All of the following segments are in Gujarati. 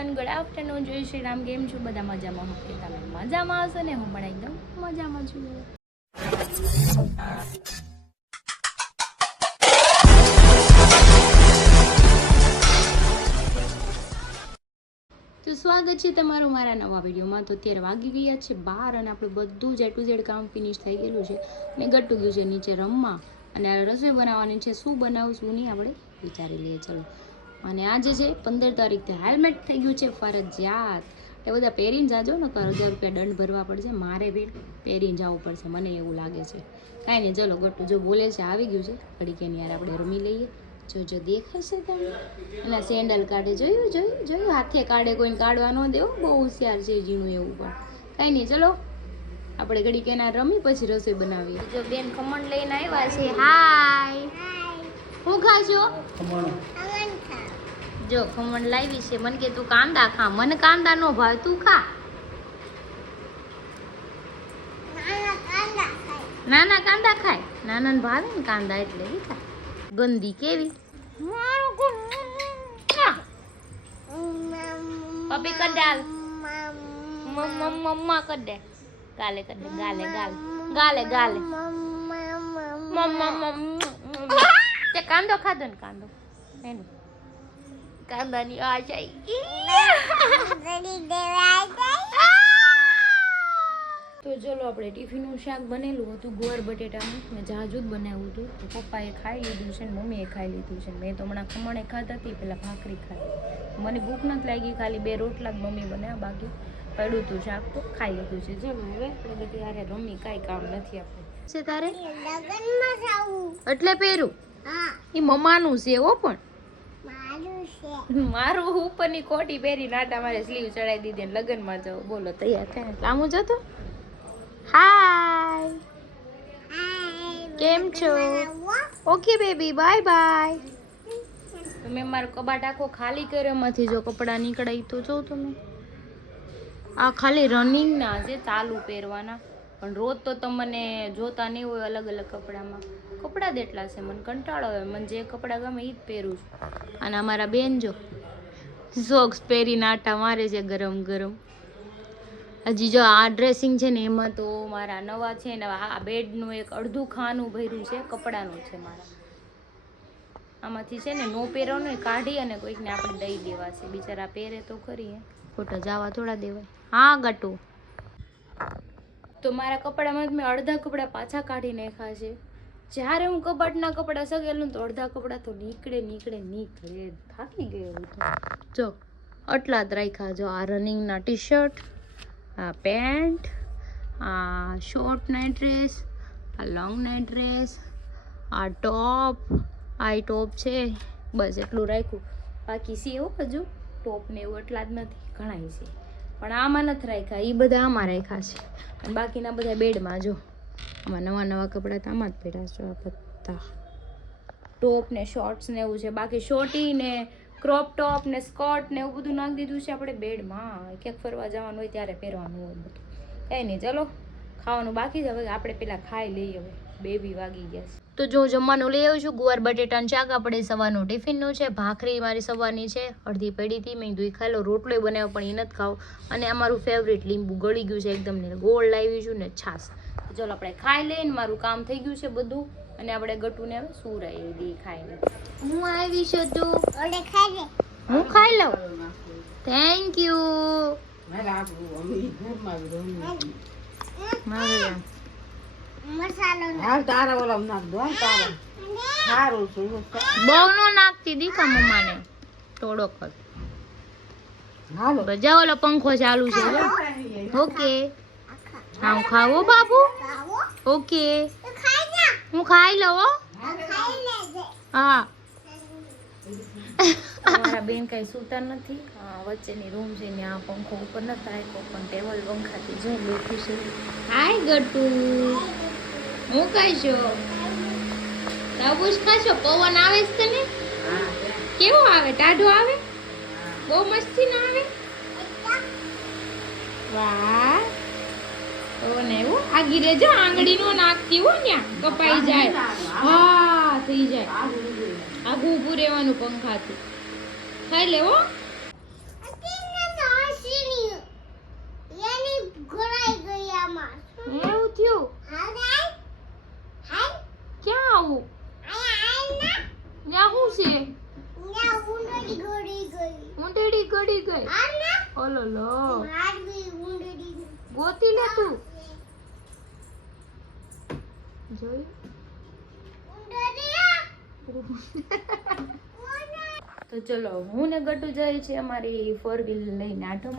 Everyone, good afternoon. જય શ્રી રામ. કેમ છો બધા? મજામાં હો કે તમે મજામાં હશો ને? હું પણ એકદમ મજામાં છું. તો સ્વાગત છે તમારું મારા નવા વિડીયોમાં. તો અત્યારે વાગી ગયા છે 12 અને આપણું બધું જ A to Z કામ ફિનિશ થઈ ગયેલું છે ને ગટ્ટુ ગયું છે નીચે રમવા અને આ રસોઈ બનાવવાની છે. શું બનાવું શું નહીં આપણે વિચારી લઈએ. ચલો. અને આજે છે 15 તારીખથી હેલ્મેટ થઈ ગયું છે ફરજિયાત. એ બધા પહેરીને જાજો ને, 1000 રૂપિયા દંડ ભરવા પડશે. મારે બી પહેરીને જવું પડશે, મને એવું લાગે છે. કાંઈ નહીં, ચલો ગટ્ટુ જો બોલે છે આવી ગયું છે. ઘડીકેની યાર આપણે રમી લઈએ. જો દેખાશે તમને. અને સેન્ડલ કાઢે, જોયું હાથે કાઢે, કોઈને કાઢવા ન દેવો. બહુ હોશિયાર છે જીણું એવું. પણ કાંઈ નહીં, ચલો આપણે ઘડીક એના રમી પછી રસોઈ બનાવીએ. જો બેન ખમણ લઈને આવ્યા છે. હાય, હું ખાશો? જો ખમણ લાવી છે. મને કે તું કાંદા ખા. મને કાંદા નો ભાવે, તું ખા. નાના કાંદા ખાય. નાના ને ભાવે ને કાંદા એટલે એ ખાય. ગંદી કેવી પપ્પી કર ડાલ. મમ્મા કર દે. ગાલે કર દે. ગાલે મમ્મા તે કાંદો ખાધો ને? કાંદો એનું કાંદાની આ તો ચલો આપણે ટિફિનનું શાક બનેલું હતું ગુવાર બટેટાનું મેં જાજુ જ બનાવ્યું હતું. પપ્પાએ ખાઈ લીધું છે ને મમ્મીએ ખાઈ લીધું છે. મેં તો હમણાં ખમણે ખાતા હતી, પેલા ભાખરી ખાઈ. મને ભૂખ નથી લાગી, ખાલી 2 રોટલા જ મમ્મી બનાવ્યા, બાકી પડ્યું હતું શાક તો ખાઈ લીધું છે. ચલો હવે આપણે બધી યારે રમી, કાંઈ કામ નથી આપણે છે તારે એટલે પહેરું. એ મમ્માનું છે હો, પણ મારું ઉપરની કોટી પહેરી નાટા મારે સ્લીવ ચડાવી દીધી ને લગ્નમાં જાવ. બોલો તૈયાર થાય લાંબુ જતો. હાય, કેમ છો? Okay baby, bye bye. મેં મારો કબાટ આખો ખાલી કર્યો, એમાંથી જો કપડાં નીકળાય તો જો તમે. આ ખાલી રનિંગના છે, ચાલુ પહેરવાના. પણ રોજ તો તમને જોતા નહીં હોય અલગ અલગ કપડામાં. કપડાં જ એટલા છે, મને કંટાળો આવે. મને જે કપડાં ગમે એ જ પહેરું છું. અને અમારા બેન જો સોક્સ પહેરીને આટા મારે છે ગરમ ગરમ. હજી જો આ ડ્રેસિંગ છે ને એમાં તો મારા નવા છે ને આ બેડનું એક અડધું ખાનું ભર્યું છે કપડાનું છે મારા. આમાંથી છે ને નો પહેરો ને કાઢી અને કોઈકને આપણે દઈ દેવા છે. બિચારા પહેરે તો ખરી, ખોટા જવા થોડા દેવાય. હા ગટુ, તો મારા કપડામાં મેં અડધા કપડાં પાછા કાઢી નાખ્યા છે. જ્યારે હું કબાટના કપડાં સગેલું તો અડધા કપડાં તો નીકળે. થાકી ગયો હું તો. જો આટલા જ રાખ્યા. જો આ રનિંગના ટી શર્ટ, આ પેન્ટ, આ શોર્ટ નાઇટ ડ્રેસ, આ લોંગ નાઇટ ડ્રેસ, આ ટોપ. આ ટોપ છે, બસ એટલું રાખ્યું. બાકી છે એવું હજુ ટોપ ને એવું એટલા જ નથી, ઘણા છે પણ આમાં નથી રાખ્યા. એ બધા આમાં રાખ્યા છે અને બાકીના બધા બેડમાં. જો આમાં નવા કપડાં તો આમાં જ પહેર્યા છે. આ બધા ટોપ ને શોર્ટ્સ ને એવું છે. બાકી શોર્ટી ને ક્રોપ ટોપ ને સ્કર્ટ ને એવું બધું નાખી દીધું છે આપણે બેડમાં. ક્યાંક ફરવા જવાનું હોય ત્યારે પહેરવાનું હોય બધું. કંઈ નહીં, ચલો ખાવાનું બાકી છે. હવે આપણે પેલા ખાઈ લઈએ. હવે 2 વાગી ગયા છે. તો જો જમવાનું લઈ આવું છું. ગુવાર બટેટાનું શાક આપણે સવારનું ટિફિનનું છે. ભાખરી મારી સવારની છે, અડધી પડી હતી, મેં દૂધ ખાઈ લો. રોટલો બનાવ્યો પણ એ નથી ખાવ. અને અમારું ફેવરેટ લીંબુ ગળી ગયું છે એકદમ ને ગોળ લાવી છું ને છાશ. ચલો આપણે ખાઈ લઈને, મારું કામ થઈ ગયું છે બધું. અને આપણે ગટુને હવે સુરાઈ દઈએ ખાઈને. હું આવી છું, તું હું ખાઈ લઉં. Thank you. બહુ નો નાખતી દીકા મમ્માને, થોડોક જ. બજા ઓલો પંખો ચાલુ છે. ઓકે હા હું ખાવો બાબુ. ઓકે હું ખાઈ લઉં. હા અમારા બેન કઈ સુતા નથી. વચ્ચેની રૂમ છે ને આ પંખો ઉપર નથી રાખ્યો પણ ટેબલ પંખાથી જો બેઠું છે. હાય ગટુ, હું ખાઈશો? તરબૂચ ખાશો? પવન આવે છે ને? કેવો આવે? ટાઢો આવે? બહુ મસ્તી ના આવે? વાહ પવન એવું. આગી રેજો, આંગળી નો નાખતી હો, ત્યાં કપાઈ જાય. હા થઈ જાય. આગું ઊભું રહેવાનું પંખાથી. ખાઈ લેવો. ગળી ગઈ ઓલો લો ગોતી લે તું જોઈ તો ચલો હું ને ગટુ જાય છે અમારી 4 વ્હીલ લઈને આટો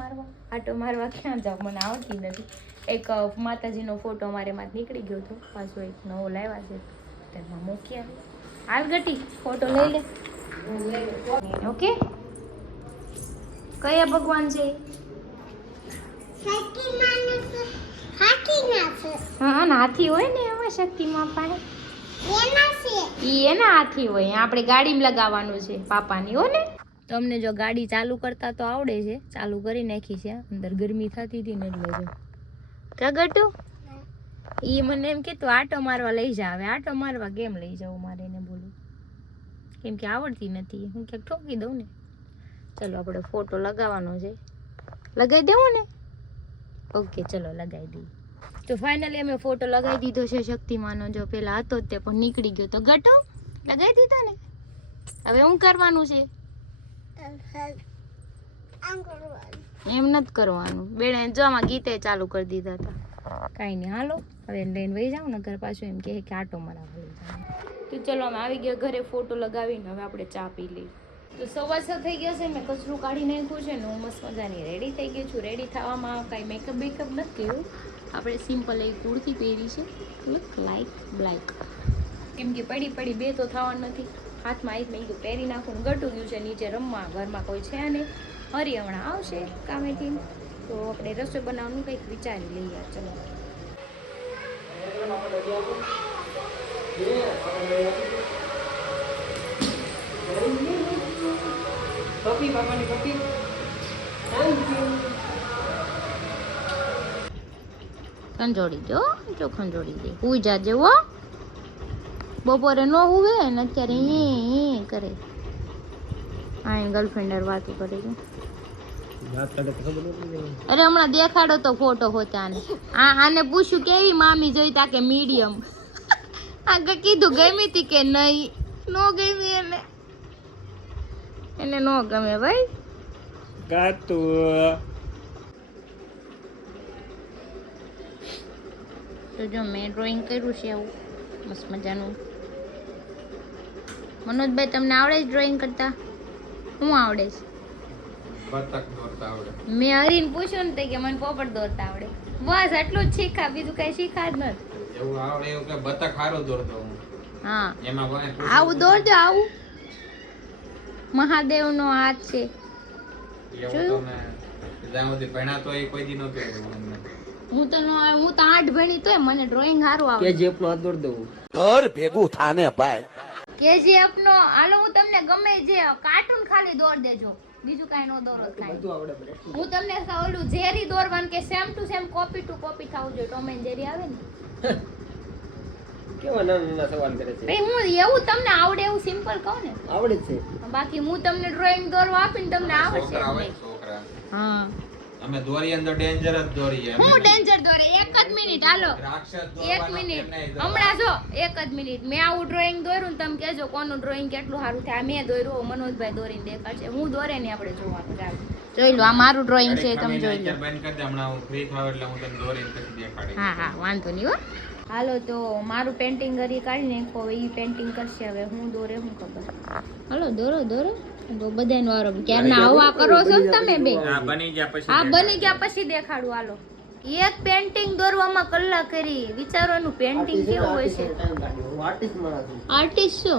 મારવા ક્યાં જાવ મને આવડતી નથી એક માતાજીનો ફોટો અમારે માં નીકળી ગયો હતો પાછો એક નવો લાવ્યા છે તેમાં મૂકી આવી હાલ ગટી ફોટો લઈ લે ઓકે કયા ભગવાન છે હા હાથી હોય ને એમાં શક્તિમાં પાસે એના હાથી હોય આપણે ગાડીમાં લગાવવાનું છે પાપાની હો ને તો અમને જો ગાડી ચાલુ કરતા તો આવડે છે ચાલુ કરી નાખી છે અંદર ગરમી થતી હતી ને એટલે જો કગટુ ઈ મને એમ કે તું આટો મારવા લઈ જા હવે આટો મારવા કેમ લઈ જાઉં મારે એને બોલું કેમ કે આવડતી નથી હું ક્યાંક ઠોકી દઉં ને ચલો આપણે ફોટો લગાવવાનો છે લગાવી દેવું ને ઓકે ચલો લગાવી દઈએ તો ફાઇનલી અમે ફોટો લગાવી દીધો છે શક્તિમાનો જો પેલા હતો જ તે પણ નીકળી ગયો તો ગટો લગાવી દીધો ને હવે શું કરવાનું છે એમ નથી કરવાનું બેને જો આમાં ગીતે ચાલુ કરી દીધા હતા કાંઈ નહીં હાલો હવે લઈને વહી જાવ ને ઘર પાછું એમ કે આટો મરાવા લઈ જાવ તો ચલો અમે આવી ગયા ઘરે ફોટો લગાવીને હવે આપણે ચા પી લઈએ તો 6:15 થઈ ગયા છે મેં કચરું કાઢી નાખ્યું છે ને હું મસ્ત મજાની રેડી થઈ ગઈ છું રેડી થવામાં કાંઈ મેકઅપ બેકઅપ નથી કર્યું આપણે સિમ્પલ એક કુર્તી પહેરી છે લુક લાઈક બ્લેક કેમ કે પડી બે તો થવાનું નથી હાથમાં એક મેં કીધું પહેરી નાખું ગટું ગયું છે નીચે રમવા ઘરમાં કોઈ છે નહીં હરી હમણાં આવશે કામેથી તો આપણે રસોઈ બનાવવાનું કંઈક વિચારી લઈએ ચલો ખંજોડી જો ખંજોડી દે હુઈ જાજે હો બપોરે નો હુવે ને અત્યારે કરે આ ગર્લફ્રેન્ડ વાતો કરે છે અરે હમણાં દેખાડો તો ફોટો હોતાને આને પૂછ્યું કેવી મામી જોઈ તા કે મીડિયમ આગળ કીધું ગમી હતી કે નહીં નો ગમી એને નો ગમે ભાઈ તો જો મેં ડ્રોઈંગ કર્યું છે આવું મસ્ત મજાનું મનોજભાઈ તમને આવડે છે ડ્રોઈંગ કરતા શું આવડે છે બતક દોરતા આવડે મેં હરીને પૂછ્યું ને કે મને પોપટ દોરતા આવડે બસ આટલું જ શીખા બીજું કઈ શીખા જ નથી એવું આવડે એવું કે બતક હારો દોરતો હું હા એમાં કોને આવું દોરજો આવું મહાદેવનો હાથ છે એવું તો મેં જ્યાં સુધી ભણ્યા તો એ કોઈ દી નહોતું હું તો 8 ભણી તોય મને ડ્રોઈંગ સારું આવે કેજીએફ નો હાથ દોર દઉં ઘર ભેગું થાને ભાઈ કેજીએફ નો હાલો હું તમને ગમે જે કાર્ટૂન ખાલી દોર દેજો બીજું કાઈ નો દોરો કાઈ બધું આવડે મને હું તમને ઓલું જેરી દોરવાનું કે same to same copy to copy થાવું જોઈએ ટોમ એન્ડ જેરી આવે ને કેવા નાના સવાલ કરે છે ભાઈ હું એવું તમને આવડે એવું સિમ્પલ કહું ને આવડે છે બાકી હું તમને ડ્રોઈંગ દોરવા આપીને તમને આવડશે છોકરા હા અમે દોરી અંદર ડેન્જર જ દોરીએ હું ડેન્જર દોરે એક જ મિનિટ હાલો રાક્ષસ એક મિનિટ હમણાં જો એક જ મિનિટ મેં આવું ડ્રોઈંગ દોર્યું તમે કહેજો કોનું ડ્રોઈંગ કેટલું સારું થાય મેં દોર્યું મનોજભાઈ દોરીને દેખાડશે હું દોરે ને આપણે જોવાનું ચાલો જોઈ લો આ મારું ડ્રોઈંગ છે તમે જોઈ લો બંધ કરી દે હમણાં હું ફ્રી થાવ એટલે હું તમને દોરીને પછી દેખાડીશ હા વાંધો નહીં હો હાલો તો મારું પેન્ટિંગ કરી કાઢી નાખો હવે એ પેન્ટિંગ કરશે હવે હું દોરે હું ખબર હાલો દોરો તો બધાનો વારો ક્યારના હવા કરો છો ને તમે બે આ બની ગયા પછી આ બની ગયા પછી દેખાડું હાલો એક પેન્ટિંગ દોરવામાં કલાક કરી વિચારવાનું પેન્ટિંગ કેવું હોય છે આર્ટિસ્ટ માણસ આર્ટિસ્ટ છો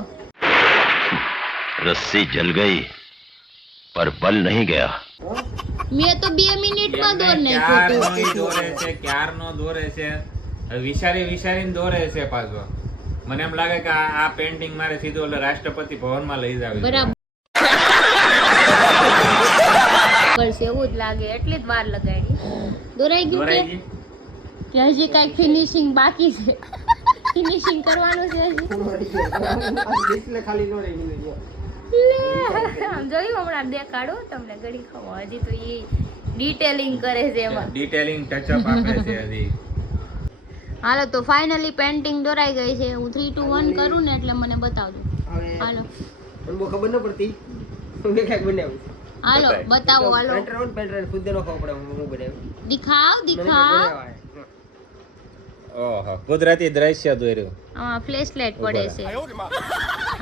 रस्सी जल गई पर बल नहीं गया મેં તો 2 મિનિટમાં દોર ક્યારનો દોરે છે વિચારીને દોરે છે પાછો મને એમ લાગે કે આ પેન્ટિંગ મારે સીધો રાષ્ટ્રપતિ ભવનમાં લઈ જાવી બરાબર કરશે એવું જ લાગે એટલી જ વાર લગાડી દોરાઈ ગયું કે હજી કાંઈક ફિનિશિંગ બાકી છે ફિનિશિંગ કરવાનું છે હજી ડિસ્પ્લે ખાલી નો રહી ગયો જોયું હમણાં દેખાડો તમને ઘડી ખબર હજી તો એ ડિટેલિંગ કરે છે એમાં ડિટેલિંગ ટચઅપ આપે છે હજી હાલો તો ફાઇનલી પેન્ટિંગ દોરાઈ ગઈ છે હું 3 2 1 કરું ને એટલે મને બતાવજો હવે હાલો મને બહુ ખબર ન પડતી હું કઈક બનાવું હાલો બતાવો હાલો પેન્ટ્રાઉન્ડ ખુદ નો ખાવ પડે હું બનાવ્યું દિખાવ દિખાવ ઓહો કુદરતી દ્રશ્ય દોર્યું આમાં ફ્લેશ લાઈટ પડે છે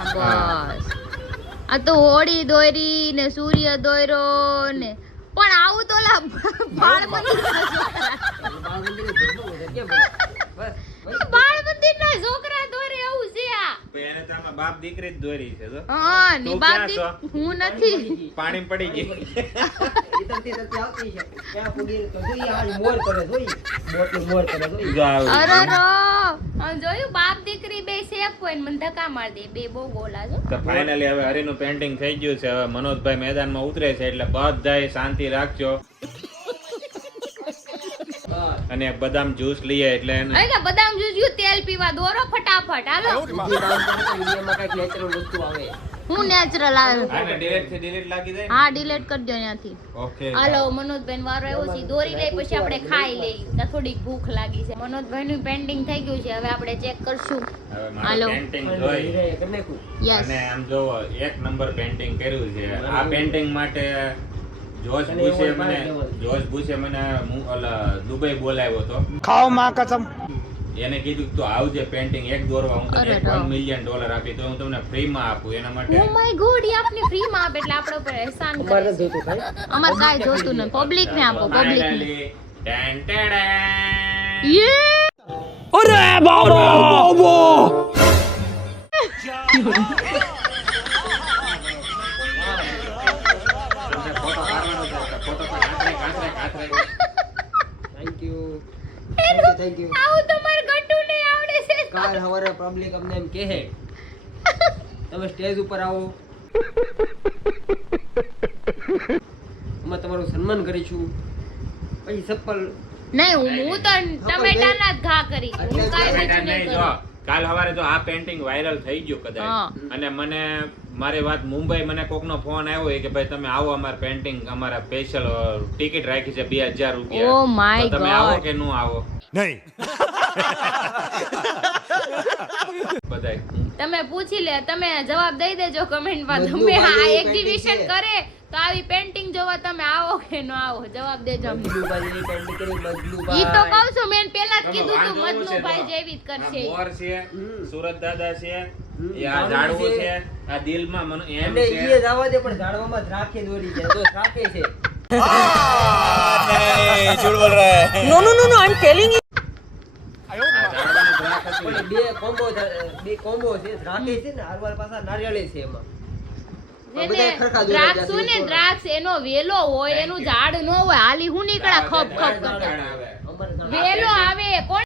હા, બસ આ તો હોળી દોરી ને સૂર્ય દોર્યો ને પણ આવું તો ઓલા બાળ મંદિરના છોકરા દોરે એવું છે આ એને તો આમાં બાપ દીકરી જ દોરી છે તો હા ની તું બાપ ક્યાં છો? હું નથી પાણી પડી ગઈ આવતી છે ક્યાં પૂડી તો જોઈ આજ મોર કરે જોઈ મોટી મોર કરે જોઈ જો આવું. અરે રો આમ જોયું બાપ દીકરી બે સેફ હોય ને મને ધક્કા માર દે બે બહુ બોલા છો તો ફાઇનલી હવે હરીનું પેન્ટિંગ થઈ ગયું છે. હવે મનોજભાઈ મેદાનમાં ઉતરે છે એટલે બધાય શાંતિ રાખજો અને એક બદામ જ્યુસ લઈએ એટલે એને અરે બદામ જ્યુસ તેલ પીવા દોરો ફટાફટ હાલો વિડિયોમાં કઈક નેચરલ વસ્તુ આવે હું નેચરલ આવે આને ડિલીટ થી ડિલીટ લાગી જાય હા ડિલીટ કરી દો ત્યાંથી ઓકે હાલો મનોજભાઈ વારો આવ્યો છે દોરી લઈ પછી આપણે ખાઈ લઈ તો થોડીક ભૂખ લાગી છે મનોજભાઈ નું પેન્ટિંગ થઈ ગયું છે હવે આપણે ચેક કરશું હવે હાલો. મારું પેન્ટિંગ જોઈ કરી નાખું યસ અને આમ જોવો એક નંબર પેન્ટિંગ કર્યું છે. આ પેન્ટિંગ માટે જોશ બુશે મને ઓલા દુબઈ બોલાવ્યો હતો. ખાઓ માં કસમ એને કીધું કે તું આવજે પેન્ટિંગ એક દોરવા હું તને અરે $1 વાહ. મિલિયન આપી તો હું તમને ફ્રી માં આપું એના ઓ માટે માય ગોડ ઈ આપને ફ્રી માં આપે એટલે આપણે ઉપર એહસાન કરે અમારે છે જોતું ભાઈ અમાર કાઈ જોતું નથી પબ્લિક ને આપો પબ્લિક ને Finally, ટેન ટેડેન. યે અરે બાબો તમને ફોટો પાડવાનો છે તો ફોટો કાંતરે. થેન્ક યુ થેન્ક યુ આવું તમાર ગટુ ને આવડે છે કાલ હવારે પબ્લિક અમને એમ કહે તમે સ્ટેજ ઉપર આવો અમે તમારું સન્માન કરીશું પછી ચપ્પલ નહીં હું તો ટમેટાના જ ઘા કરી હું કાઈ ટમેટા બીજું નહીં નહીં, જો કરું કાલ સવારે જો આ પેન્ટિંગ વાયરલ થઈ ગયું કદાચ હા. અને મને મારી વાત મુંબઈ મને કોકનો ફોન આવ્યો કે ભાઈ તમે આવો અમાર પેન્ટિંગ અમારા સ્પેશિયલ ટિકિટ રાખી છે 2000 રૂપિયા Oh my તો તમે આવો God. કે નો આવો બધાય તમે પૂછી લે તમે જવાબ દઈ દેજો કમેન્ટ માં બધું તમે આ બધું એક્ઝિબિશન painting છે. કરે તો આવી પેન્ટિંગ જોવા તમે આવો કે ન આવો જવાબ દેજો અમને મજલુભાઈ પેન્ટિંગ કરી ઈ તો મજલુભાઈ કહું છું મેં પહેલા જ તમે કીધું તું વાંચવાનું છે મજનુભાઈ તો. જેવી જ કરશે આ મોર છે હમ. સુરત દાદા છે આ ઝાડવું ઝાડવું છે. છે આ દિલમાં મને એમ અને છે ઈએ જવા દે પણ ઝાડવામાં દ્રાક્ષે દોરી છે તો દ્રાક્ષે છે આ ઝાડવાનું દ્રાક્ષ હતું. પણ બે કોમ્બો છે દ્રાક્ષે છે ને હારવાર પાછા નારિયેળી છે એમાં જેને બધાય ખરખા દોરા દ્રાક્ષ જાતિ ને ઉપર. દ્રાક્ષ એનો વેલો હોય એનું ઝાડ ન હોય હાલી હું નીકળા ખપ ખપ ઝાડ કરતા આવે. અમારે ઝાડ વેલો આવે કોણ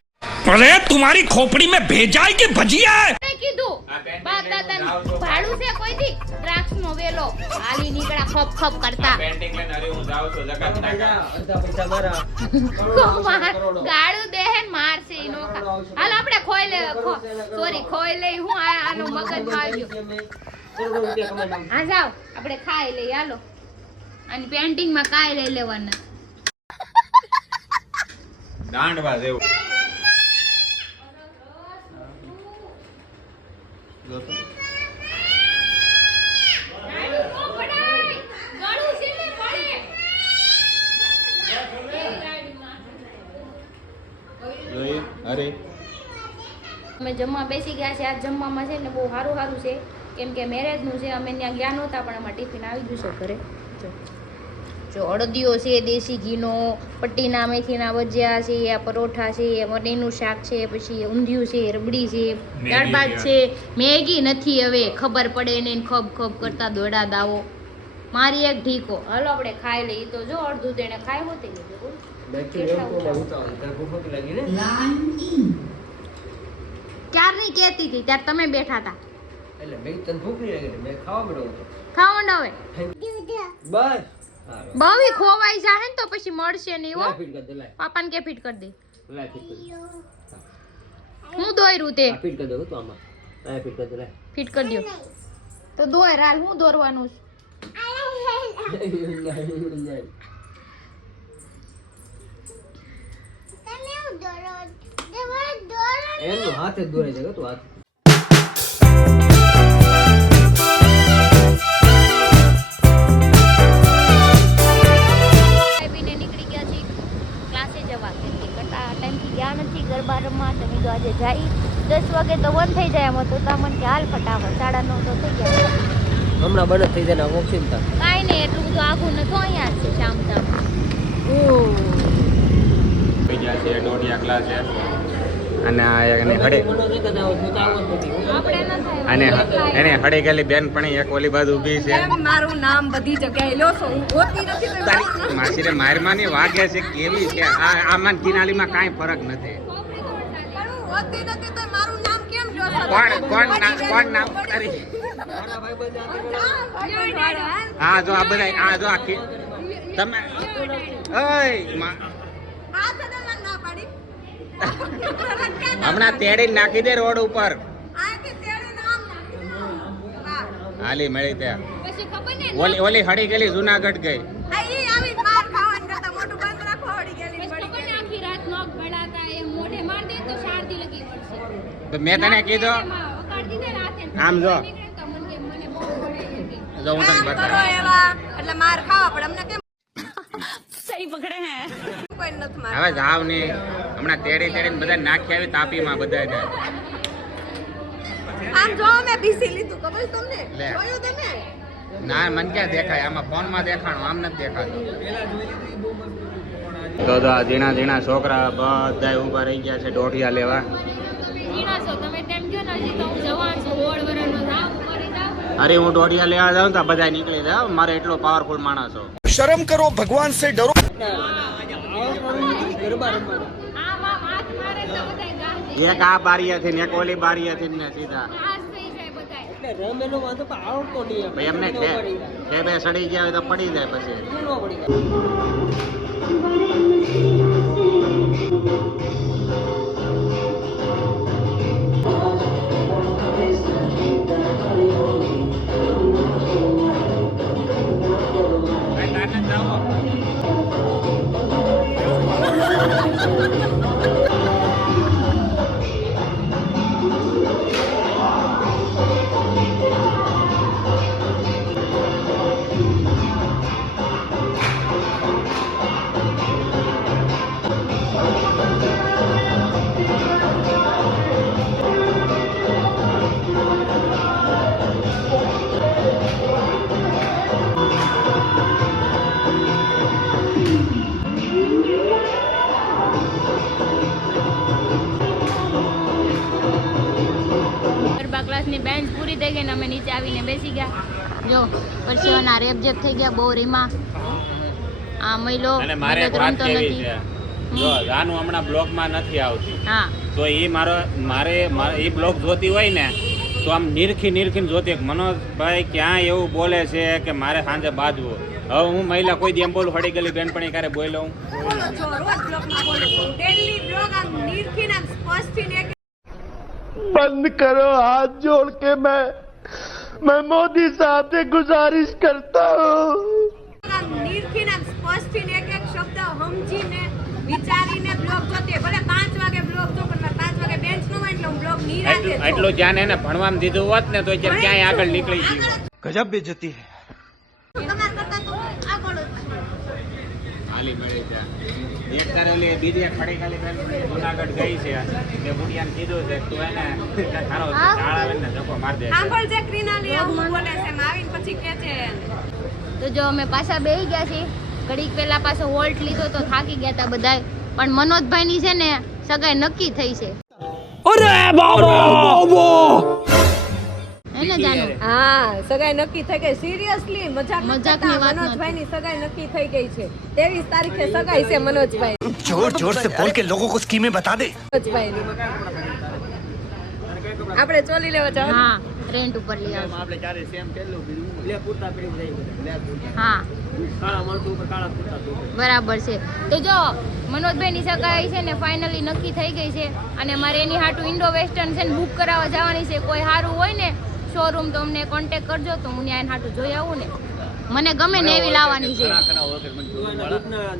अरे तुम्हारी खोपड़ी में भेजा है कि भजिया है કીધું આ પેન્ટિંગ બા લઈને દાદા જાઉં છું. ભાડું છે કોઈથી દ્રાક્ષ નો વેલો હાલી નીકળા ખપ ખપ કરતા પેન્ટિંગ લઈને હરી હું જાઉં છું જકાત નાકા. અડધા પૈસા મારા કરોડો. ગાડું દેહેન મારશે ઈ નોખા હાલ આપણે ખોઈ લે સોરી ખોઈ લઈ હું આનો મગજ માં આવ્યો કરોડો રૂપિયા કમાઈ હા જાવ આપણે ખાઈ લઈ હાલો અને પેન્ટિંગ માં કાઈ લઈ લેવાના દાંડવા જેવું જોઈ અરે અમે જમવા બેસી ગયા છે આ જમવામાં છે ને બહુ સારું સારું છે કેમ કે મેરેજનું છે અમે ત્યાં ગયા નહોતા પણ અમારે ટિફિન આવી ગયું છે ઘરે જો અડદિયો છે દેશી ઘીનો પટ્ટીના મેથીના ભજીયા છે આ પરોઠા છે મરીનું શાક છે પછી ઊંધિયું છે રબડી છે દાળ ભાત છે મેગી નથી હવે ખબર પડે ને ખબ ખબ કરતા દોડા દાવો મારી એક ઢીકો હાલો આપણે ખાઈ લઈએ તો જો અડધું તેને ખાઈ હોતી નહીં બોલ. કેટલા ક્યારની કહેતી હતી ત્યારે તમે બેઠા હતા એટલે મેં તને ભૂખ નહીં લાગી મેં ખાવા મળ્યો હતો ખાવા માંડો હવે બસ બવી ખોવાઈ જાહે ને તો પછી મળશે નહીં હો લાય ફીટ કર દે લાય પાપાને કે ફિટ કરી દે લાય ફીટ કર દે હું દોયરું તે આ ફીટ કર દે હો તું આમાં લાય ફીટ કર દે લાય ફિટ કરી દો તો દોય રાલ હું દોરવાનું છે એનું હાથ જ દોરે છે તું હાથ વાગે જાય, 10 વાગે તો બંધ થઈ જાય. એમ હતું તો મને કે હાલ ફટાફટ 9:30 તો થઈ ગયા. હમણાં બંધ થઈ જાય ને ઓક્સિજન કાંઈ નહીં, એટલું બધું આઘું નથી, અહીંયા જ છે શામ તામ. બીજા છે દોઢિયા ક્લાસ છે અને આ એને હડે આપણે ન થાય અને એને હડે ગયેલી બેનપણી એક ઓલી બાજુ ઊભી છે. મારું નામ બધી જગ્યાએ લો છો, હું હોતી નથી તો તારી માસીને મારમાની વાગે છે કેવી છે. આમાં કિનાલીમાં કાંઈ ફરક નથી. પણ હું હોતી નથી તો મારું નામ કેમ લો છો? કોણ નામ તારી? હા જો આ બધા આ જો આ તમે ઓય આ તને ના પાડી. હમણાં તેડી નાખી દે રોડ ઉપર. આ કે તેડે નામ નાખી. હા. હાલી મળી ત્યાં પછી ખબર ને ઓલી હડી ગયેલી જુનાગઢ ગઈ. આ ઈ આવી માર ખાવાનું કરતા મોટું બંધ રાખો હળી ગયેલી પછી પડી ખબર ને આખી રાત નોક બળાતા એ મોઢે માર દે તો શારદી લગી પડશે. તો મેં તને કીધું એમાં વગાડી દીધે રાતે આમ જો. નીકળે તો મને બહુ પડે છે. જો હું તને કામ કરો બતાવું. એવા એટલે માર ખાવા પડે અમને કેમ સહી પકડે હે કોઈ નથી માર હવે જાવ ને હમણાં તેડીને બધા નાખી આવી તાપીમાં બધા. આમ જો મેં બીસી લીધું ખબર છે તમને લે. જોયું તમે ના મન ક્યાં દેખાય, આમાં ફોનમાં દેખાણું, આમ નથી દેખાતું. તો આ ઝીણા ઝીણા છોકરા બધા ઊભા રહી ગયા છે દોઢિયા લેવા. ઝીણા છો તમે તેમ કહો ને, હજી તો હું જવાન છું, 16 વર્ષનો જાવ મરી જાવ. અરે હું દોઢિયા લેવા જાઉં તો બધા નીકળી જાવ. મારે એટલો પાવરફુલ માણસ છો. शर्म करो भगवान से डरो. ગરબા રમવા આમ હાથ મારે તો બધાય ગાળ દે. એક આ બારીએથી ને એક ઓલી બારીએથી ને સીધા ઘાસ થઈ જાય બધાય. એટલે રમેલો વાંધો પણ આવડતો નહીં ભાઈ એમને કે બે સડી ગયા હોય તો પડી જાય પછી. ગરબા ક્લાસની બેન્ચ પૂરી થઈ ગઈ ને અમે નીચે આવીને બેસી ગયા. જો પરસેવાના રેપ જેપ થઈ ગયા બહુ રીમાં. આ મહિલો અને મારે એક વાત રમતો કેવી નથી. છે, જો જાનું હમણાં બ્લોગમાં નથી આવતી હા તો એ મારે એ બ્લોગ જોતી હોય ને તો આમ નીરખીને જોતી કે મનોજભાઈ ક્યાં એવું બોલે છે કે મારે સાંજે બાજવું. હવે હું મહિલા કોઈ દી એમ બોલું હડી ગયેલી બેનપણી ક્યારે બોલ્યો હું? બોલો છો રોજ બ્લોગમાં બોલો છો ડેલી બ્લોગ આમ નિરખીને આમ સ્પષ્ટથી એક बंद करो हाथ जोड़ के मैं मोदी साहब से गुजारिश करता हूँ. આમ નિરખીને આમ સ્પષ્ટથી એક એક શબ્દ સમજીને વિચારીને બ્લોગ જોતી હોય. ભલે 5 વાગે બ્લોગ જો પણ 5 વાગે બેન્ચ નો હોય એટલે હું બ્લોગ નિરાતે જોઉં. એટલું ધ્યાન એને ભણવામાં દીધું હોત ને તો અત્યારે ક્યાંય આગળ નીકળી ગયું. गजब बेइज्जती है. તમારા કરતા તો આગળ જ છે. હાલી મળી છે. એક તારે ઓલી બીજી એક ખડી ખાલી બેનપણી જુનાગઢ ગઈ છે તે બુડિયાને કીધું છે કે તું એને તારો ઝાડ આવે ને ધક્કો માર દે. સાંભળ જે ક્રિનાલી એવું બોલે છે એમ આવીને પછી કહે છે તો જો અમે પાછા બેસી ગયા છીએ. ઘડીક પહેલા પાછો વોલ્ટ લીધો તો થાકી ગયા હતા બધાય. પણ મનોજભાઈની છે ને સગાઈ નક્કી થઈ છે. હે ને જાનુ? હા સગાઈ નક્કી થઈ ગઈ સિરિયસલી મજાકની મજાકની વાત નથી. મનોજભાઈની સગાઈ નક્કી થઈ ગઈ છે 23 તારીખે સગાઈ છે મનોજભાઈ जोर जोर से बोल के लोगों को स्कीमें बता दे. મનોજભાઈની આપણે ચોલી લેવા જાવ હા રેન્ટ ઉપર લઈ આવશું. આપણે ચારે સેમ પહેલું બીજું લે પૂરતા પડી જાય લે પૂરતા હા કાળા મળતું ઉપર કાળા પૂરતા તો બરાબર છે. તો જો મનોજભાઈની સગાઈ છે ને ફાઇનલી નક્કી થઈ ગઈ છે. અને મારે એની હાટું ઇન્ડો વેસ્ટર્ન છે ને બુક કરાવવા જવાની છે. કોઈ સારું હોય ને શોરૂમ તો અમને કોન્ટેક્ટ કરજો તો હું ત્યાં હાટું જોઈ આવું ને. મને ગમે ને એવી લાવવાની છે.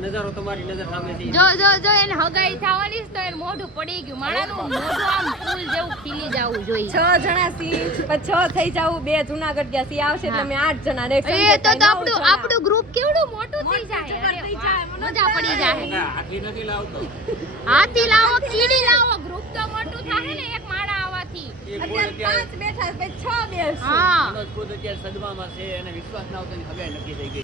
નજારો તમારી નજર સામે છે જો જો જો એને હગાઈ થવાની છે તો એને મોઢું પડી ગયું. માણાનું મોઢું આમ ફૂલ જેવું ખીલી જવું જોઈએ. 6 જણા સી પછી 6 થઈ જાવ 2 જુનાગઢ ગયા સી આવશે એટલે અમે 8 જણા ને એ તો આપણું ગ્રુપ કેવડું મોટું થઈ જાય. અરે વાહ, મજા પડી જાય. હાથી નથી લાવતો. હાથી લાવો કીડી લાવો ગ્રુપ તો મોટું થાહે ને એક માળા આવવાથી. અત્યારે 5 બેઠા છે 6 બેસ હા ખુદ અત્યારે સદમામાં છે અને વિશ્વાસ ના આવતો ને હગાઈ નક્કી થઈ ગઈ.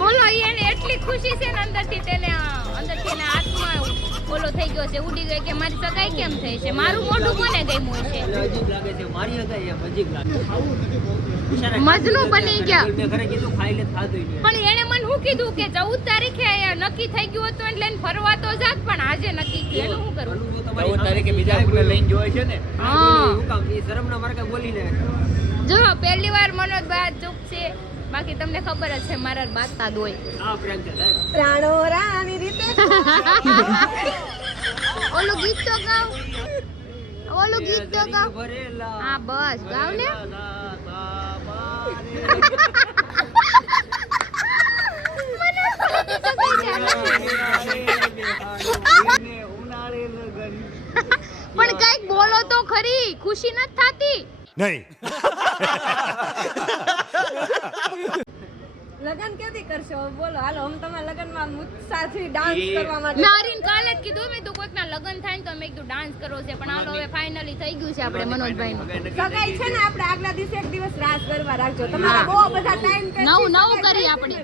બોલો એને એટલી ખુશી છે ને અંદરથી તેને આત્મા બોલો થઈ ગયો છે, ઉડી ગયો કે મારી સગાઈ કેમ થઈ છે, મારું મોઢું કોને ગમ્યું છે. અજીબ લાગે છે મારી હગાઈ એમ અજીબ લાગે. મજનુ બની ગયા. મેં ઘરે કીધું ખાઈ લે ખાધું નહીં. પણ એને મને શું કીધું કે 14 તારીખે નક્કી થઈ ગયું હતું એટલે એને ફરવા તો જાત, પણ આજે નક્કી થયું એનું શું કરું. 14 તારીખે બીજા કોઈને લઈને જોય છે ને. હા. હું કામ એ શરમના મારે કઈ બોલીને. જો પહેલી વાર મનોજભાઈ ચૂપ છે, બાકી તમને ખબર જ છે મારા બાતા જ હોય. આ પ્રેમ છે સાહેબ. પ્રાણો રાની રીતે ઓલું ગીત તો ગાવ, ઓલું ગીત તો ગાવ. ભરેલા હા બસ ગાવ ને. પણ કઈક બોલો તો ખરી, ખુશી નથી થાતી. લગન કેદી કરશો બોલો? હાલો હું તમારા લગનમાં ઉત્સાહથી ડાન્સ કરવા માટે નારીન કાલે જ કીધું મેં તું કોઈકના લગન થાય ને તો મેં કીધું ડાન્સ કરવો છે, પણ હાલો હવે ફાઇનલી થઈ ગયું છે આપણે મનોજભાઈનું. સગાઈ છે ને આપણે આગલા દિવસે એક દિવસ રાસ કરવા રાખજો. તમારા બહુ બધા ટાઈમ નવું કરી આપણે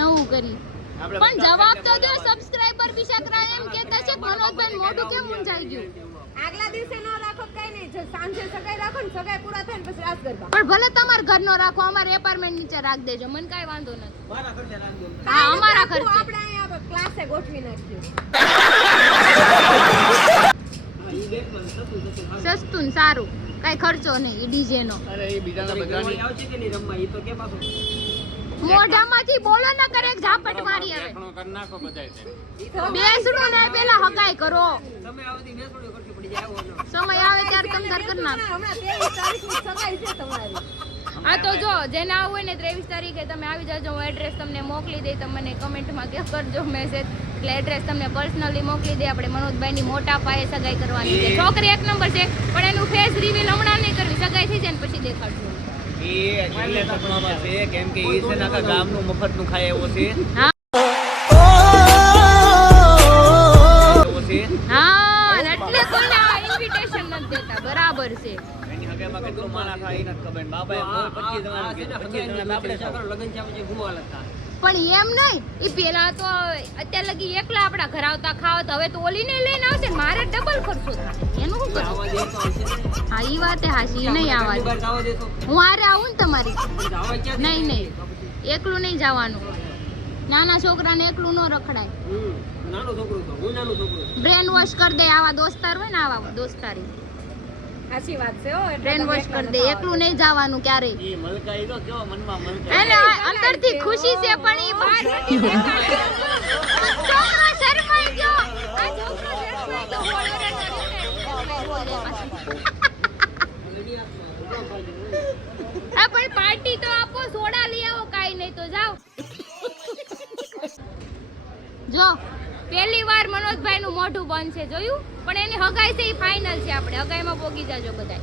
નવું કરી. પણ જવાબ તો દો, સબસ્ક્રાઇબર બિશાકરા એમ કહેતા છે મનોજભાઈ મોઢું કેમ ઊંચાઈ ગયું. આગલા દિવસે નો રાખો કઈ નહીં, જો સાંજે સગાઈ રાખો ને સગાઈ પૂરા થાય ને પછી રાસ કરવા. પણ ભલે તમારા ઘરનો રાખો, અમારે એપાર્ટમેન્ટ નીચે રાખ દેજો, મને કાઈ વાંધો નથી. મારા ખર્ચે રાખજો. હા અમારા ખર્ચે. આપણે અહીંયા ક્લાસે ગોઠવી નાખ્યું. ઈ બેટ પણ સતું સસ્તું ને સારું, કાઈ ખર્ચો નહીં ડીજે નો. અરે એ બીજાના બધાની આવશે કે નહીં રમવા ઈ તો કે પાછો. મોઢામાંથી બોલો ન કરે ઝાપટ મારી હવે. એકણું કરી નાખો બધાય તે. બેસણું ને પેલા હગાઈ કરો, તમે આવતી મેસોડી કરતી પડી જાય આવો ન. સમય આવે ત્યારે તમે તાર કરી નાખો. હમણાં 23 તારીખની સગાઈ છે તમારી. હા તો જો જેને આવવું હોય ને 23 તારીખે તમે આવી જાજો, હું એડ્રેસ તમને મોકલી દઈ, તમને કમેન્ટમાં કરજો મેસેજ, એટલે એડ્રેસ તમને પર્સનલી મોકલી દે. આપણે મનોજભાઈની મોટા પાયે સગાઈ કરવાની છે. છોકરી એક નંબર છે, પણ એનું ફેસ રિવીલ હમણાં નહીં કરવી, સગાઈ થઈ જાય ને પછી દેખાડજો. એ એટલે તકવામાં છે કેમ કે ઈ છે ને આખા ગામનું મફતનું ખાય એવો છે. હા એવો છે. હા એટલે કોઈને ઇન્વિટેશન નથી દેતા, બરાબર છે. એની હગાઈમાં કેટલું માણા ખાય ઈ નથી ખબર. બાપાએ 25 જણા કીધું, 25 જણા આપણે સાકર લગન છે પછી હું હાલત થાય. પણ એમ નહીં, એ પેલા તો અત્યારે લગી એકલા આપણા ઘર આવતા ખાવત, હવે તો ઓલીને લઈને આવશે ને મારે ડબલ ખર્ચો થાય, એનું શું કરું. આવા દે તો આવશે ને. હા ઈ વાતે હાચી, ઈ નહીં આવવા દે. બાર આવા દે તો હું હારે આવું ને તમારી. આવા ક્યાં નહીં નહીં, એકલું નહીં જવાનું. નાના છોકરાને એકલું ન રખડાય, નાનો છોકરો તો હું નાનો છોકરો. બ્રેન વોશ કરી દે. આવા દોસ્તાર હોય ને, આવા દોસ્તારી સાચી વાત છે હો. બ્રેન વોશ કરી દે, એકલું નહીં જવાનું ક્યારેય. ઈ મલકાઈ તો કેવો મનમાં મલકાઈ. એને અંદરથી ખુશી છે પણ ઈ બહાર નથી દેખાડતો. છોકરો શરમાઈ ગયો, આ છોકરો શરમાઈ ગયો, બોલરે કરીને. આ પણ પાર્ટી તો આપો, સોડા લઈ આવો, કાઈ નહીં તો જાઓ. જો પહેલી વાર મનોજભાઈ નું મોઢું બંધ છે, જોયું? પણ એની હગાઈ છે એ ફાઇનલ છે, આપણે હગાઈમાં પોગી જાજો બધાય.